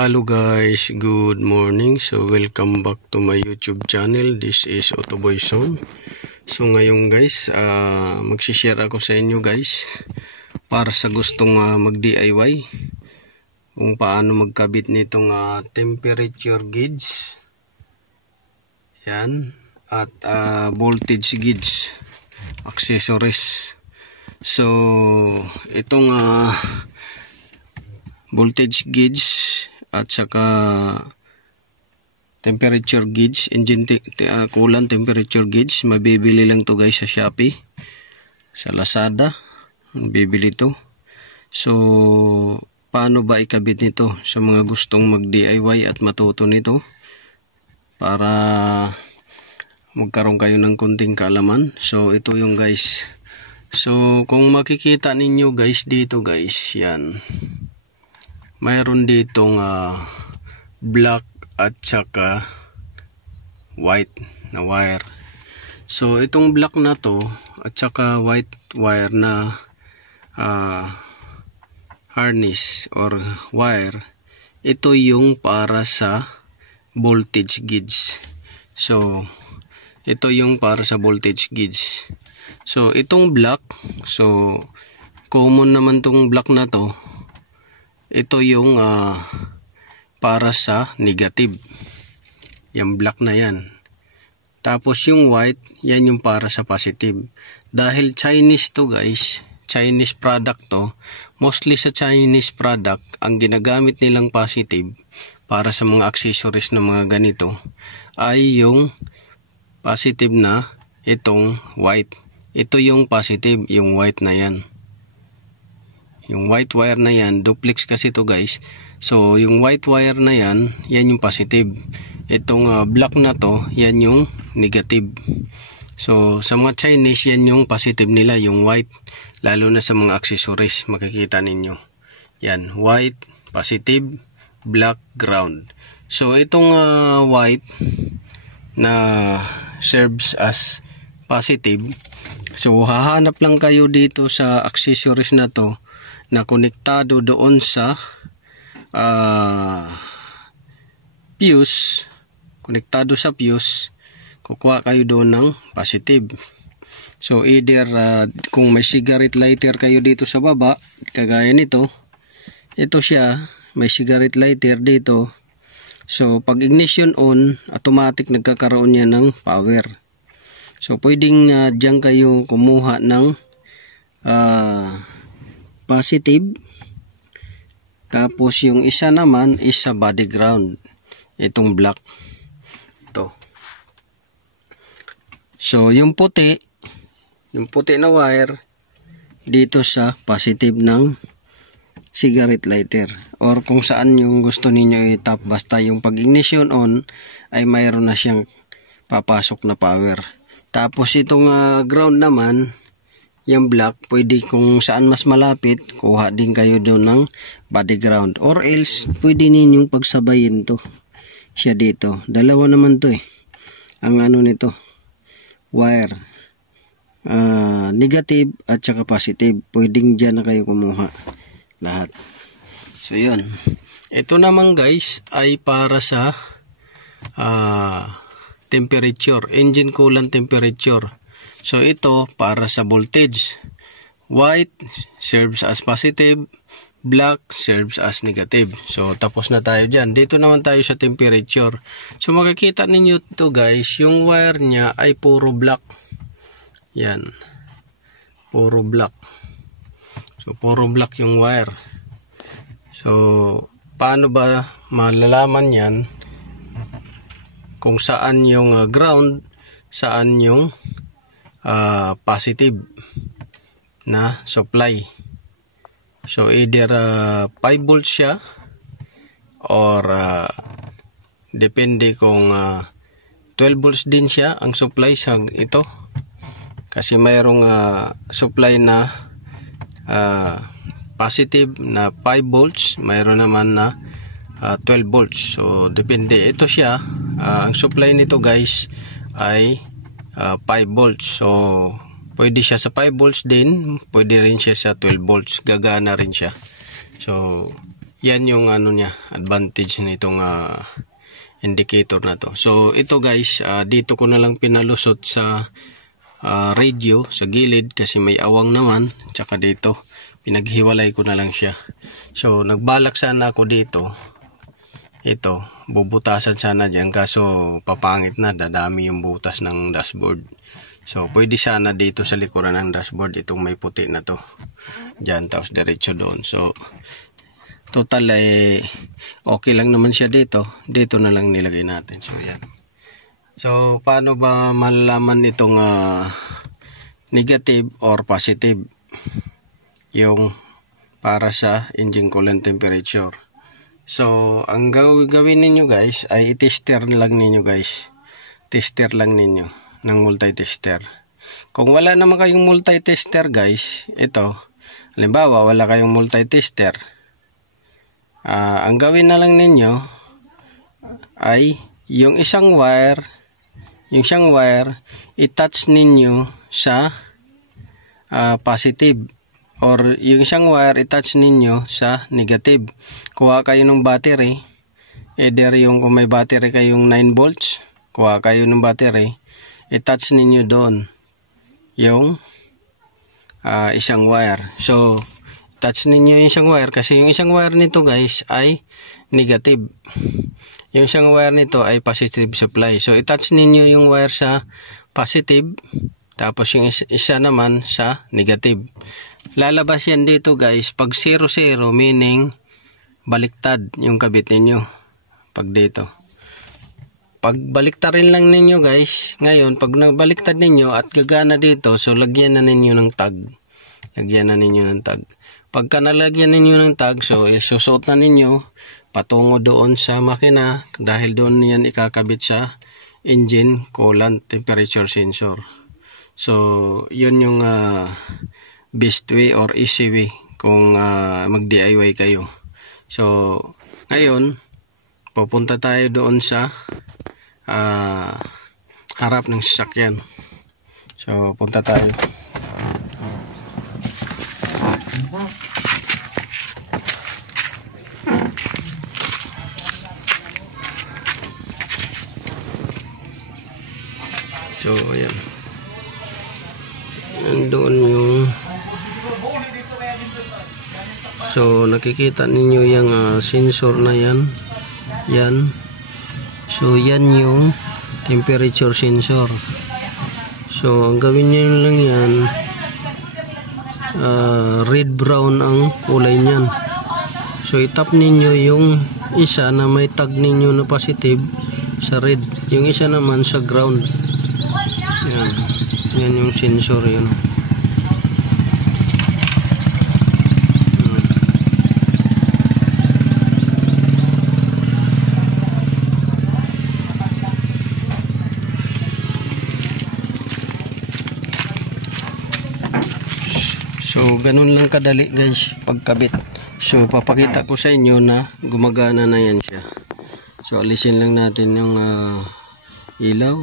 Hello guys, good morning. So welcome back to my YouTube channel. This is Autoboy Zone. So ngayon guys, magsishare ako sa inyo guys para sa gustong mag-DIY kung paano magkabit nitong temperature gauge. Yan, at voltage gauge accessories. So itong voltage gauge at saka temperature gauge, engine coolant temperature gauge, mabibili lang to guys sa Shopee, sa Lazada, bibili to. So paano ba ikabit nito sa mga gustong mag DIY at matuto nito para magkaroon kayo ng kunting kaalaman? So ito yung guys. So kung makikita ninyo guys dito guys, yan, mayroon ditong black at saka white na wire. So itong black na to at saka white wire na harness or wire, ito yung para sa voltage gauge. So ito yung para sa voltage gauge. So itong black, so common naman tong black na to, ito yung para sa negative, yung black na yan. Tapos yung white, yan yung para sa positive. Dahil Chinese to guys, Chinese product to, mostly sa Chinese product, ang ginagamit nilang positive para sa mga accessories na mga ganito ay yung positive na itong white. Ito yung positive, yung white na yan. Yung white wire na yan, duplex kasi to guys. So yung white wire na yan, yan yung positive. Itong black na to, yan yung negative. So sa mga Chinese, yan yung positive nila, yung white. Lalo na sa mga accessories, makikita ninyo. Yan, white, positive, black, ground. So itong white na serves as positive. So hahanap lang kayo dito sa accessories na to na konektado doon sa fuse, konektado sa fuse, kukuha kayo doon ng positive. So either kung may cigarette lighter kayo dito sa baba, kagaya nito, ito siya, may cigarette lighter dito. So pag ignition on, automatic nagkakaroon niya ng power. So pwedeng diyan kayo kumuha ng positive, tapos yung isa naman is sa body ground, itong black to. So yung puti na wire dito sa positive ng cigarette lighter, or kung saan yung gusto ninyo i-tap, basta yung pag ignition on ay mayroon na siyang papasok na power. Tapos itong ground naman, yung black, pwede kung saan mas malapit, kuha din kayo doon ng body ground, or else pwede ninyong pagsabayin to siya dito. Dalawa naman to ang ano nito, wire, negative at saka positive, pwedeng dyan na kayo kumuha lahat. So yun, ito naman guys ay para sa temperature, engine coolant temperature. So ito para sa voltage. White serves as positive, black serves as negative. So tapos na tayo dyan. Dito naman tayo sa temperature. So makikita ninyo to guys, yung wire niya ay puro black. Yan, puro black. So puro black yung wire. So paano ba malalaman yan kung saan yung ground, saan yung positive na supply? So either 5 volts siya, or depende kung 12 volts din siya ang supply sa ito, kasi mayroong supply na positive na 5 volts, mayroon naman na 12 volts. So depende, ito siya, ang supply nito guys ay 5 volts. So pwede siya sa 5 volts din, pwede rin siya sa 12 volts, gagana rin siya. So yan yung ano niya, advantage nitong indicator na to. So ito guys, dito ko na lang pinalusot sa radio sa gilid kasi may awang naman, tsaka dito pinaghiwalay ko na lang siya. So nagbalak sana ako dito, ito bubutasan sana dyan, kaso papangit na, dadami yung butas ng dashboard. So pwede sana dito sa likuran ng dashboard, itong may puti na to dyan, tapos diretso doon. So total ay okay lang naman siya dito. Dito na lang nilagay natin. So yan. So paano ba malalaman itong negative or positive yung para sa engine coolant temperature? So ang gawin ninyo guys ay i-tester lang ninyo guys. Tester lang ninyo ng multi-tester. Kung wala naman kayong multi-tester guys, ito halimbawa wala kayong multi-tester, ang gawin na lang ninyo ay yung isang wire i-touch ninyo sa positive, or yung isang wire i-touch ninyo sa negative. Kuha kayo ng battery, either yung kung may battery kayong 9 volts, kuha kayo ng battery, i-touch ninyo doon yung isang wire. So touch ninyo yung isang wire kasi yung isang wire nito guys ay negative. Yung isang wire nito ay positive supply. So i-touch ninyo yung wire sa positive, tapos yung isa naman sa negative. Lalabas yan dito guys pag 0-0, meaning baliktad yung kabit ninyo. Pag dito, pag baliktarin lang ninyo guys, ngayon pag nagbaliktad ninyo at gagana dito, so lagyan na ninyo ng tag. Lagyan na ninyo ng tag. Pagka nalagyan ninyo ng tag, so isusuot na ninyo patungo doon sa makina, dahil doon yan ikakabit sa engine coolant temperature sensor. So yun yung best way or easy way kung mag DIY kayo. So ngayon pupunta tayo doon sa harap ng sasakyan. So punta tayo. So ayan, nandoon yung, so nakikita ninyo yung sensor na yan. So yan yung temperature sensor. So ang gawin nyo lang yan, red brown ang kulay niyan. So itap ninyo yung isa na may tag ninyo na positive sa red, yung isa naman sa ground. Yan yung sensor yun. So ganun lang kadali guys pagkabit. So papakita ko sa inyo na gumagana na yan siya. So alisin lang natin yung ilaw.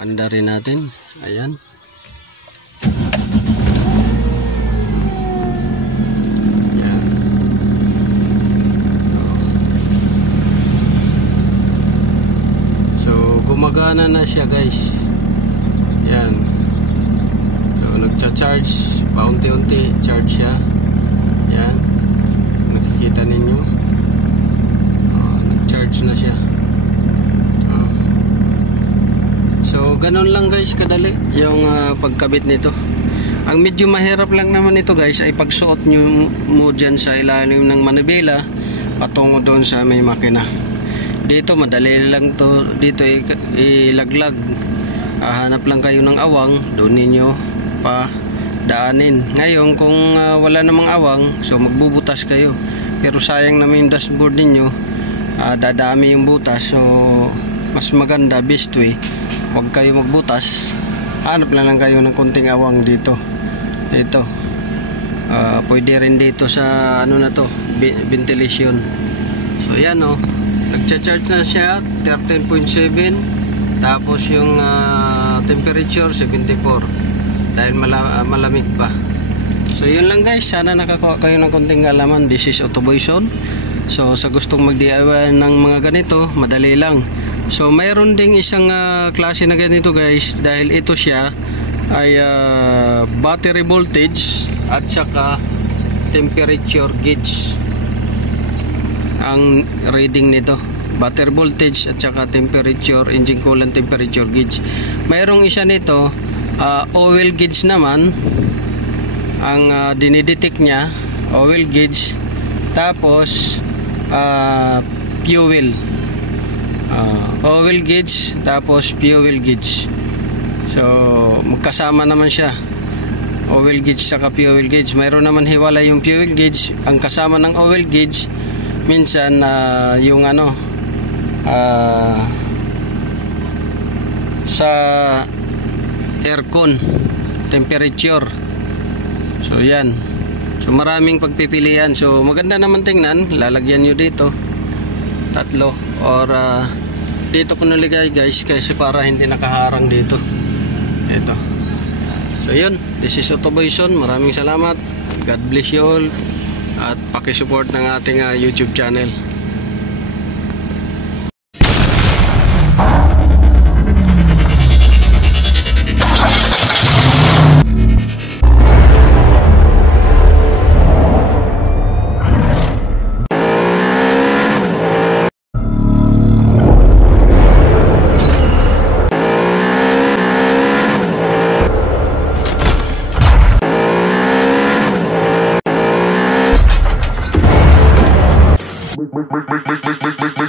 Andarin natin. Ayan. Ayan. So gumagana na siya guys. Ayan. So nagcha-charge paunti-unti, charge siya. Ayan. Nakikita ninyo. Nag-charge na siya. So ganun lang guys kadali yung pagkabit nito. Ang medyo mahirap lang naman ito guys ay pagsuot nyo mo dyan sa ilalim ng manibela patungo doon sa may makina. Dito madali lang to, dito ilaglag. Hanap lang kayo ng awang, doon ninyo pa daanin. Ngayon kung wala namang awang, so magbubutas kayo. Pero sayang naman yung dashboard ninyo, dadami yung butas. So mas maganda, best way, huwag kayo magbutas, hanap lang kayo ng konting awang dito. Pwede rin dito sa ano na to, ventilation. So yan nagcha-charge na siya 13.7, tapos yung temperature 74 dahil malamig pa. So yun lang guys, sana nakakuha kayo ng konting alaman. This is Autoboyson. So sa gustong mag-DIY ng mga ganito, madali lang. So mayroon ding isang klase na ganito guys, dahil ito siya ay battery voltage at saka temperature gauge ang reading nito. Battery voltage at saka temperature, engine coolant temperature gauge. Mayroong isa nito, oil gauge naman ang dinidetect niya, oil gauge, tapos fuel, oil gauge tapos fuel gauge. So magkasama naman siya, oil gauge saka fuel gauge. Mayroon naman hiwalay yung fuel gauge. Ang kasama ng oil gauge minsan yung sa aircon temperature. So yan, so maraming pagpipilian. So maganda naman tingnan, lalagyan nyo dito tatlo or dito ko naligay guys, kasi para hindi nakaharang dito. Ito. So yun, this is Autoboyson. Maraming salamat, God bless you all, at pakisupport ng ating YouTube channel. Make